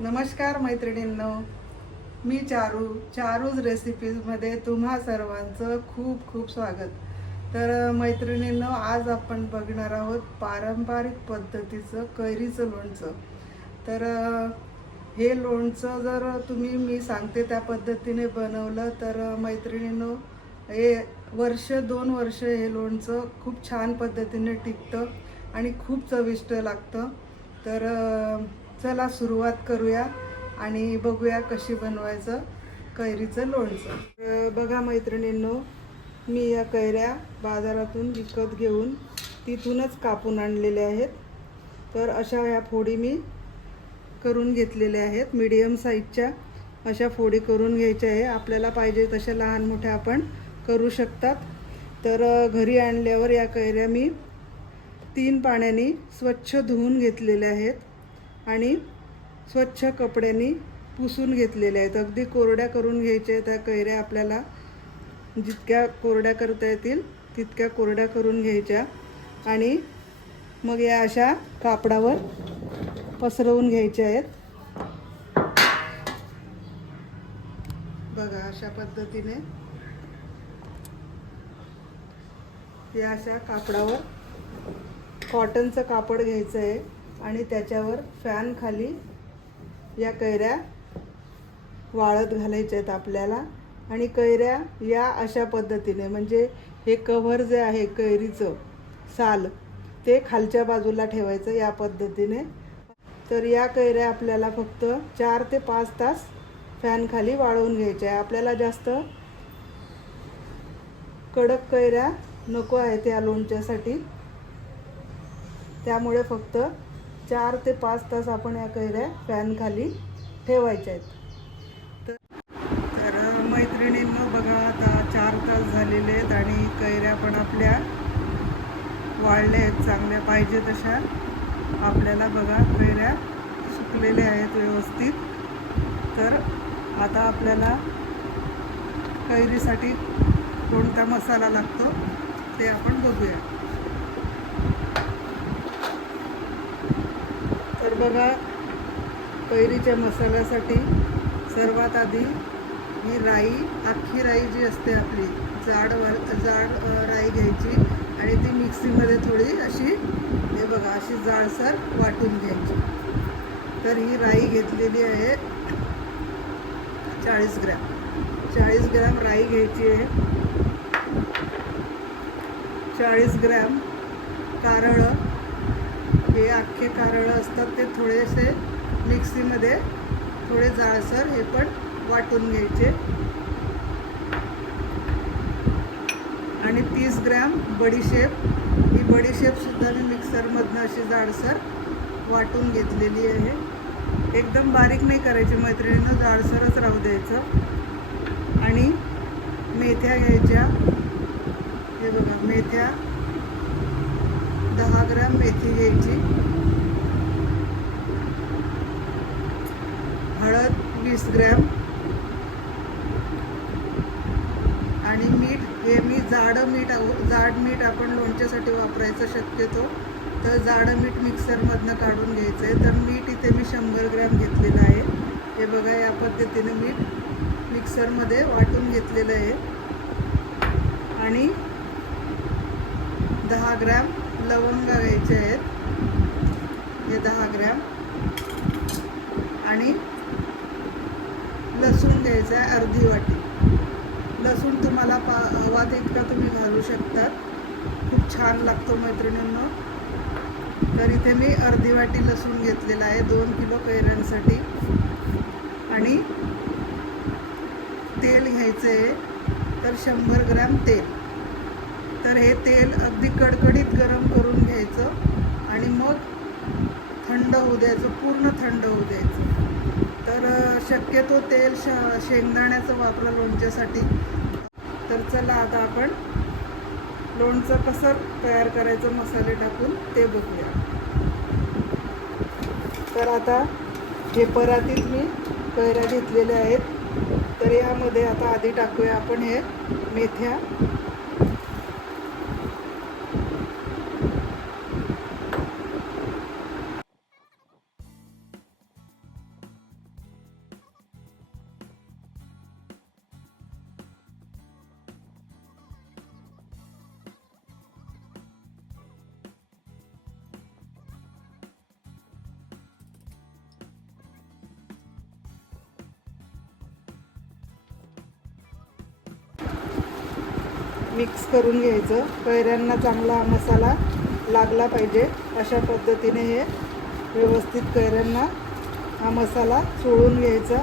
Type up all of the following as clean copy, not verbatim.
नमस्कार मैत्रिणींनो, मी चारूज रेसिपीजमध्ये तुम्हा सर्वांचं खूप खूप स्वागत. तर मैत्रिणींनो, आज आपण बघणार आहोत पारंपरिक पद्धतीचं कैरीचं लोणचं. तर हे लोणचं जर मी सांगते त्या पद्धतीने बनवलं तर मैत्रिणींनो, हे वर्ष 2 वर्ष हे लोणचं खूप छान पद्धतीने टिकतं आणि खूप चविष्ट लागतं. तर चला सुरुवात करूया आणि बघूया कशी बनवायचं कैरीचं लोणचं. बघा मैत्रिणींनो, मी या कैऱ्या बाजारातून विकत घेऊन तिथूनच कापून आणलेल्या आहेत. तर अशा ह्या फोडी मी करून घेतलेल्या आहेत. मीडियम साईजच्या अशा फोडी करून घ्यायच्या आहे. आपल्याला पाहिजे तशा लहान मोठ्या आपण करू शकतात. तर घरी आणल्यावर या कैऱ्या मी 3 पाण्याने स्वच्छ धुवून घेतलेल्या आहेत आणि स्वच्छ कपड्यांनी पुसून घेतलेल्या आहेत. अगदी कोरड्या करून घ्यायच्या. त्या कैऱ्या आपल्याला जितक्या कोरड्या करता येतील तितक्या कोरड्या करून घ्यायच्या आणि मग या अशा कापडावर पसरवून घ्यायच्या आहेत. बघा, अशा पद्धतीने या अशा कापडावर कॉटनचं कापड घ्यायचं आहे आणि त्याच्यावर फॅन खाली या कैऱ्या वाळत घालायच्या आहेत आपल्याला. आणि कैऱ्या या अशा पद्धतीने, म्हणजे हे कव्हर जे आहे कैरीचं साल ते खालच्या बाजूला ठेवायचं या पद्धतीने. तर या कैऱ्या आपल्याला फक्त 4 ते 5 तास फॅन खाली वाळवून घ्यायच्या आहे. आपल्याला जास्त कडक कैऱ्या नको आहेत या लोणच्यासाठी, त्यामुळे फक्त 4 ते 5 तास आपण या कैऱ्या फॅन खाली ठेवायच्या आहेत. तर मैत्रिणींनो, बघा आता 4 तास झालेले आहेत आणि कैऱ्या पण आपल्या वाळल्या आहेत चांगल्या पाहिजे तशा. आपल्याला बघा कैऱ्या सुकलेल्या आहेत व्यवस्थित. तर आता आपल्याला कैरीसाठी कोणता मसाला लागतो ते आपण बघूया. तर बघा, कैरीच्या मसाल्यासाठी सर्वात आधी ही राई, अख्खी राई जी असते आपली जाड राई घ्यायची आणि ती मिक्सीमध्ये थोडी अशी, हे बघा, अशी जाडसर वाटून घ्यायची. तर ही राई घेतलेली आहे 40 ग्रॅम. 40 ग्रॅम राई घ्यायची आहे. 40 ग्रॅम कारळं, हे अख्खे कारळं असतात ते थोडेसे मिक्सीमध्ये थोडे जाडसर हे पण वाटून घ्यायचे. आणि 30 ग्रॅम बडीशेप, ही बडीशेपसुद्धा मी मिक्सरमधनं अशी जाडसर वाटून घेतलेली आहे. एकदम बारीक नाही करायची मैत्रिणींनो, जाडसरच राहू द्यायचं. आणि मेथ्या घ्यायच्या. हे बघा, मेथ्या 10 ग्रॅम मेथी घ्यायची. हळद 20 ग्रॅम आणि मीठ, हे मी जाड मीठ आपण लोणच्यासाठी वापरायचं शक्यतो. तर जाडं मीठ मिक्सरमधनं काढून घ्यायचं आहे. तर मीठ इथे मी 100 ग्रॅम घेतलेलं आहे. हे बघा, या पद्धतीने मीठ मिक्सरमध्ये वाटून घेतलेलं आहे. आणि 10 ग्रॅम लवंगा घ्यायचे आहेत, हे 10 ग्रॅम. आणि लसूण घ्यायचा आहे अर्धी वाटी. लसूण तुम्हाला हवा तितका तुम्ही घालू शकतात, खूप छान लागतो मैत्रिणींनो. तर इथे मी अर्धी वाटी लसूण घेतलेला आहे 2 किलो कैऱ्यांसाठी. आणि तेल घ्यायचं आहे, तर 100 ग्रॅम तेल. तर हे तेल अगदी कडकडीत गरम करून घ्यायचं आणि मग थंड होऊ द्यायचं, पूर्ण थंड होऊ द्यायचं. तर शक्यतो तेल शेंगदाण्याचं वापरा लोणच्यासाठी. तर चला आता आपण लोणचं कसं तयार करायचं मसाले टाकून ते बघूया. तर आता हे परातीत मी कैऱ्या घेतलेल्या आहेत. तर यामध्ये आता आधी टाकूया आपण हे मेथ्या. मिक्स करून घ्यायचं. कैऱ्यांना चांगला मसाला लागला पाहिजे अशा पद्धतीने हे व्यवस्थित कैऱ्यांना हा मसाला चोळून घ्यायचा.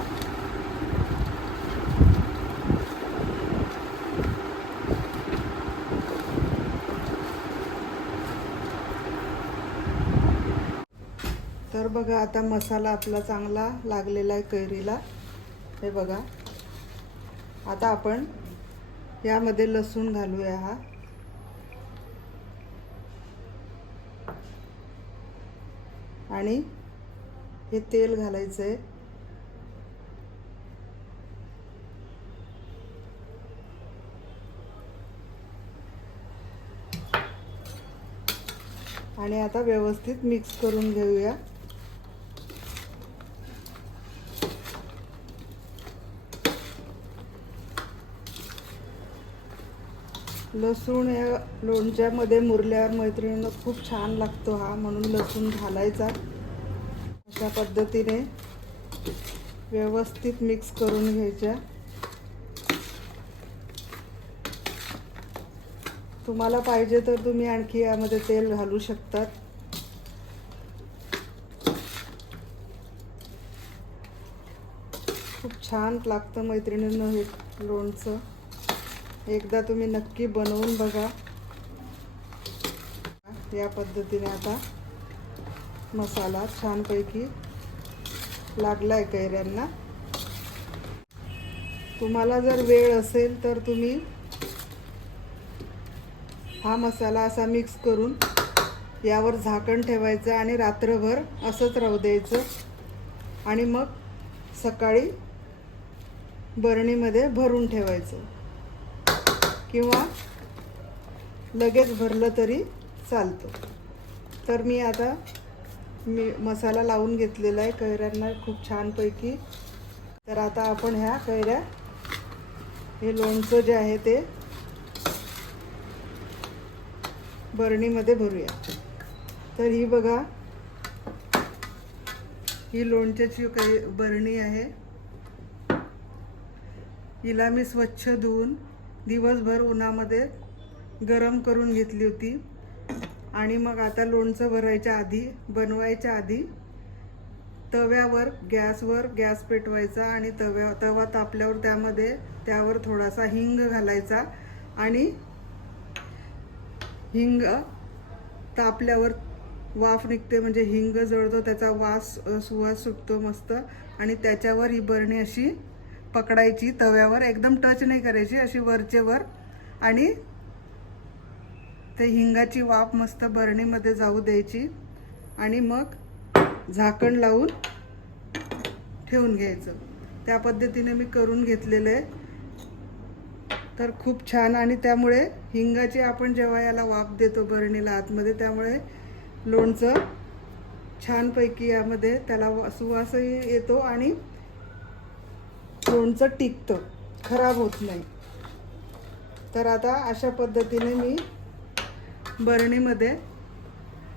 तर बघा आता मसाला आपला चांगला लागलेला आहे कैरीला. हे बघा. आता आपण यामध्ये लसूण घालूया. हा आणि हे तेल घालायचं आहे. आणि आता व्यवस्थित मिक्स करून घेऊया. लसूण या लोणच्यामध्ये मुरल्यावर मैत्रिणींनो खूप छान लागतो हा, म्हणून लसूण घालायचा. अशा पद्धतीने व्यवस्थित मिक्स करून घ्यायच्या. तुम्हाला पाहिजे तर तुम्ही आणखी यामध्ये तेल घालू शकतात. खूप छान लागतं मैत्रिणींनो हे लोणचं. एकदा तुम्ही नक्की बनवून बघा. या पद्धतीने आता मसाला छानपैकी लागलाय कैऱ्यांना. तुम्हाला जर वेळ असेल तर तुम्ही हा मसाला असा मिक्स करून यावर झाकण ठेवायचं आणि रात्रभर असंच राहू द्यायचं. आणि मग सकाळी बरणीमध्ये भरून ठेवायचं किंवा लगेच भरलं तरी चालतं. तर मी आता मसाला लावून घेतलेला आहे कैऱ्यांना खूप छानपैकी. तर आता आपण ह्या कैऱ्या, हे लोणचं जे आहे ते बरणीमध्ये भरूया. तर ही बघा, ही लोणच्याची बरणी आहे. हिला मी स्वच्छ धुवून दिवसभर उन्हामध्ये गरम करून घेतली होती. आणि मग आता लोणचं बनवायच्या आधी तव्यावर गॅस पेटवायचा आणि तवा तापल्यावर त्यावर थोडासा हिंग घालायचा. आणि हिंग तापल्यावर वाफ निघते, म्हणजे हिंग जळतो, त्याचा सुवास सुटतो मस्त. आणि त्याच्यावर ही बरणी अशी पकडायची, तव्यावर एकदम टच नाही करायची, अशी वरचेवर. आणि ते हिंगाची वाफ मस्त बरणीमध्ये जाऊ द्यायची आणि मग झाकण लावून ठेवून घ्यायचं. त्या पद्धतीने मी करून घेतलेलं आहे. तर खूप छान. आणि त्यामुळे हिंगाची आपण जेव्हा याला वाफ देतो बरणीला आतमध्ये, त्यामुळे लोणचं छानपैकी यामध्ये त्याला सुवासही येतो आणि लोणचं टिकतं, खराब होत नाही. तर आता अशा पद्धतीने मी बरणीमध्ये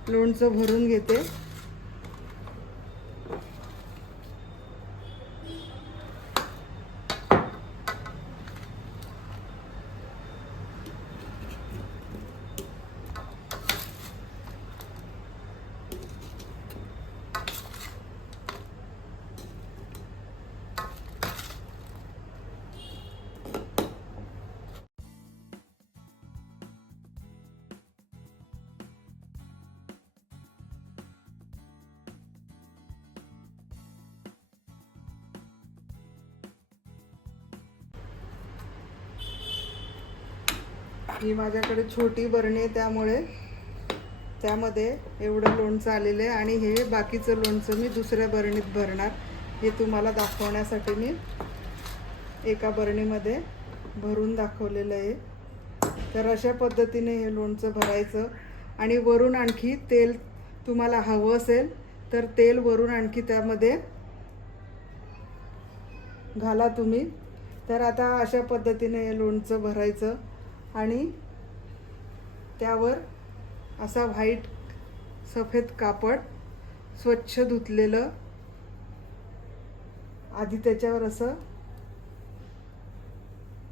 लोणचं भरून घेते. ही माझ्याकडे छोटी बरणी आहे, त्यामुळे त्यामध्ये एवढं लोणचं आलेलं आहे. आणि हे बाकीचं लोणचं मी दुसऱ्या बरणीत भरणार. हे तुम्हाला दाखवण्यासाठी मी एका बरणीमध्ये भरून दाखवलेलं आहे. तर अशा पद्धतीने हे लोणचं भरायचं. आणि वरून आणखी तेल तुम्हाला हवं असेल तर तेल वरून आणखी त्यामध्ये घाला तुम्ही. तर आता अशा पद्धतीने हे लोणचं भरायचं आणि त्यावर असा व्हाईट सफेद कापड स्वच्छ धुतलेलं आधी त्याच्यावर असं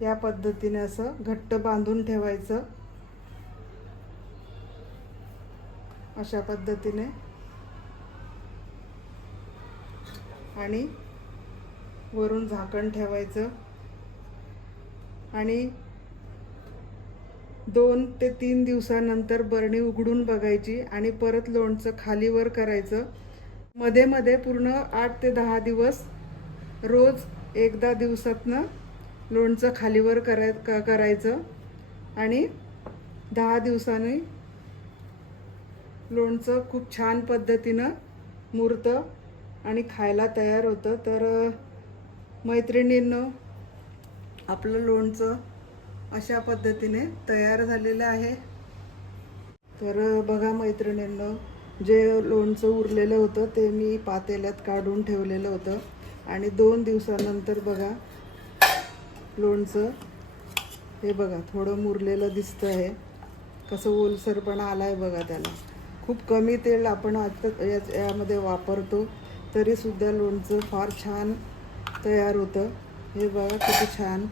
या पद्धतीने असं घट्ट बांधून ठेवायचं. अशा पद्धतीने आणि वरून झाकण ठेवायचं आणि 2 ते 3 दिवसानंतर बरणी उघडून बघायची आणि परत लोणचं खालीवर करायचं. मध्ये मध्ये पूर्ण 8 ते 10 दिवस रोज एकदा दिवसातनं लोणचं खालीवर करायचं आणि 10 दिवसांनी लोणचं खूप छान पद्धतीनं मुरतं आणि खायला तयार होतं. तर मैत्रिणींनो, आपलं लोणचं अशा पद्धतीने तयार झालेलं आहे. तर बघा मैत्रिणींनो, जे लोणचं उरलेलं होतं ते मी पातेल्यात काढून ठेवलेलं होतं आणि 2 दिवसानंतर बघा लोणचं हे बघा थोडं मुरलेलं दिसतं आहे. कसं ओलसरपणा आला आहे बघा त्याला. खूप कमी तेल आपण आता यामध्ये वापरतो तरीसुद्धा लोणचं फार छान तयार होतं. हे बघा किती छान,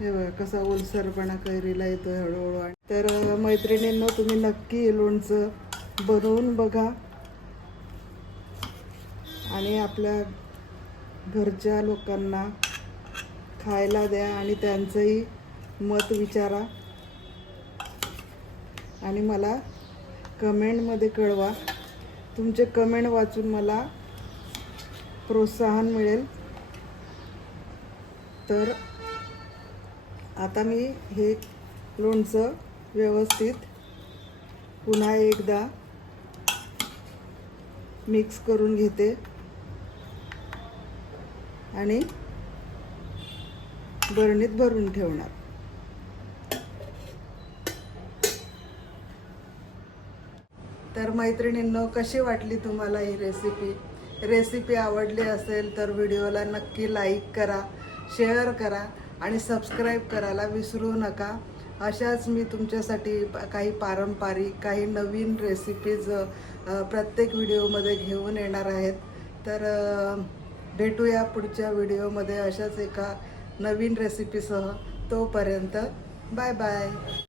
हे बघा कसा ओलसरपणा कैरीला येतो हळूहळू. तर मैत्रिणींनो, तुम्ही नक्की लोणचं बनवून बघा आणि आपल्या घरच्या लोकांना खायला द्या आणि त्यांचंही मत विचारा आणि मला कमेंटमध्ये कळवा. तुमचे कमेंट वाचून मला प्रोत्साहन मिळेल. तर आता मी हे लोणचं व्यवस्थित पुन्हा एकदा मिक्स करून घेते आणि बरणीत भरून ठेवणार. तर मैत्रिणींनो, कशी वाटली तुम्हाला ही रेसिपी आवडली असेल तर व्हिडिओला नक्की लाईक करा, शेअर करा आणि सबस्क्राईब करायला विसरू नका. अशाच मी तुमच्यासाठी काही पारंपरिक, काही नवीन रेसिपीज प्रत्येक व्हिडिओमध्ये घेऊन येणार आहेत. तर भेटूया पुढच्या व्हिडिओमध्ये अशाच एका नवीन रेसिपीसह. तोपर्यंत बाय बाय.